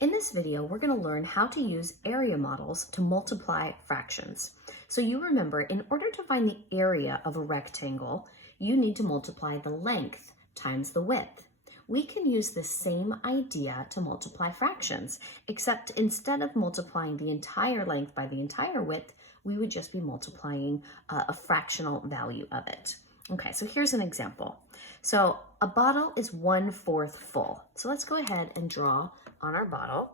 In this video, we're going to learn how to use area models to multiply fractions. So you remember, in order to find the area of a rectangle, you need to multiply the length times the width. We can use the same idea to multiply fractions, except instead of multiplying the entire length by the entire width, we would just be multiplying a fractional value of it. Okay, so here's an example. So a bottle is 1/4 full. So let's go ahead and draw on our bottle.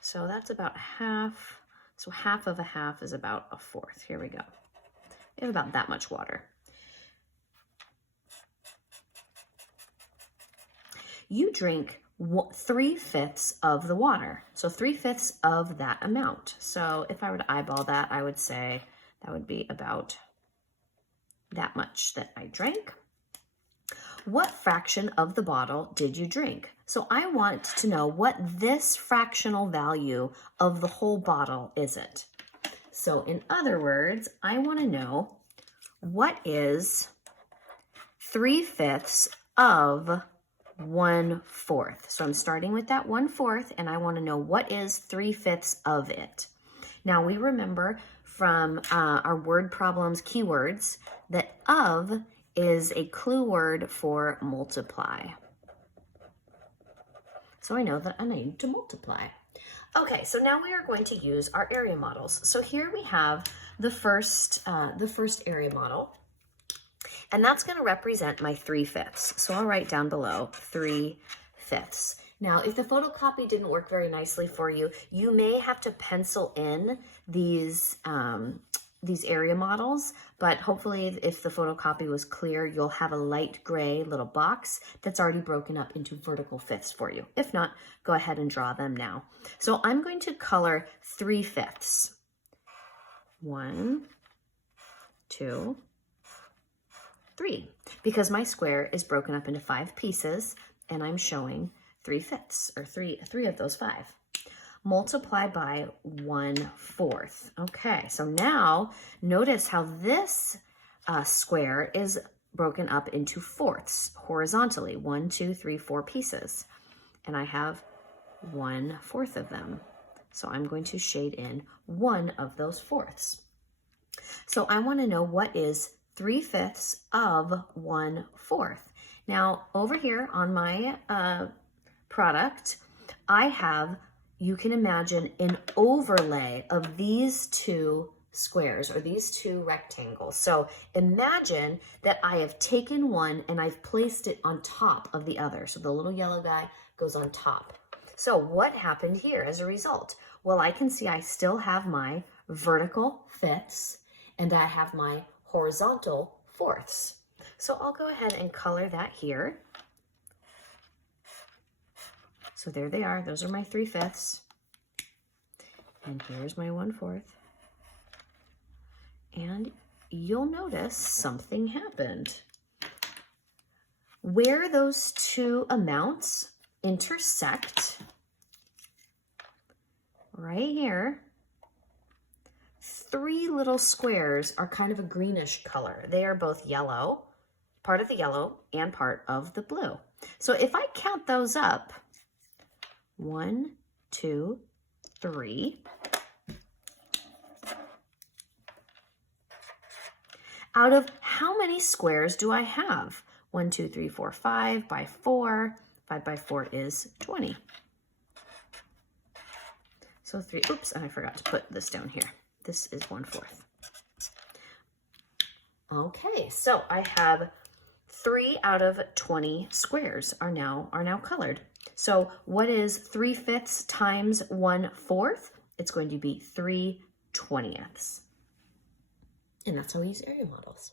So that's about half. So half of a half is about a fourth. Here we go. We have about that much water. You drink 3/5 of the water. So 3/5 of that amount. So if I were to eyeball that, I would say that would be about that much that I drank. What fraction of the bottle did you drink? So I want to know what this fractional value of the whole bottle is it. So in other words, I want to know what is 3/5 of 1/4. So I'm starting with that 1/4 and I want to know what is 3/5 of it. Now we remember from our word problems keywords that of is a clue word for multiply. So I know that I need to multiply. Okay, so now we are going to use our area models. So here we have the first area model, and that's going to represent my 3/5. So I'll write down below 3/5. Now, if the photocopy didn't work very nicely for you, you may have to pencil in these area models, but hopefully if the photocopy was clear, you'll have a light gray little box that's already broken up into vertical fifths for you. If not, go ahead and draw them now. So I'm going to color 3/5. 1, 2, 3, because my square is broken up into 5 pieces and I'm showing 3/5 or three of those 5. Multiply by 1/4. Okay, so now notice how this square is broken up into fourths horizontally. 1, 2, 3, 4 pieces. And I have 1/4 of them. So I'm going to shade in one of those fourths. So I want to know what is 3/5 of 1/4. Now over here on my product, I have, you can imagine, an overlay of these two squares or these two rectangles. So imagine that I have taken one and I've placed it on top of the other. So the little yellow guy goes on top. So what happened here as a result? Well, I can see I still have my vertical fifths and I have my horizontal fourths. So I'll go ahead and color that here. So there they are. Those are my 3/5. And here's my 1/4. And you'll notice something happened. Where those two amounts intersect, right here, 3 little squares are kind of a greenish color. They are both yellow, part of the yellow and part of the blue. So if I count those up, 1, 2, 3. Out of how many squares do I have? 1, 2, 3, 4, 5 by 4. 5 by 4 is 20. So 3, oops, and I forgot to put this down here. This is 1/4. Okay, so I have 3 out of 20 squares are now colored. So what is 3/5 times 1/4? It's going to be 3/20. And that's how we use area models.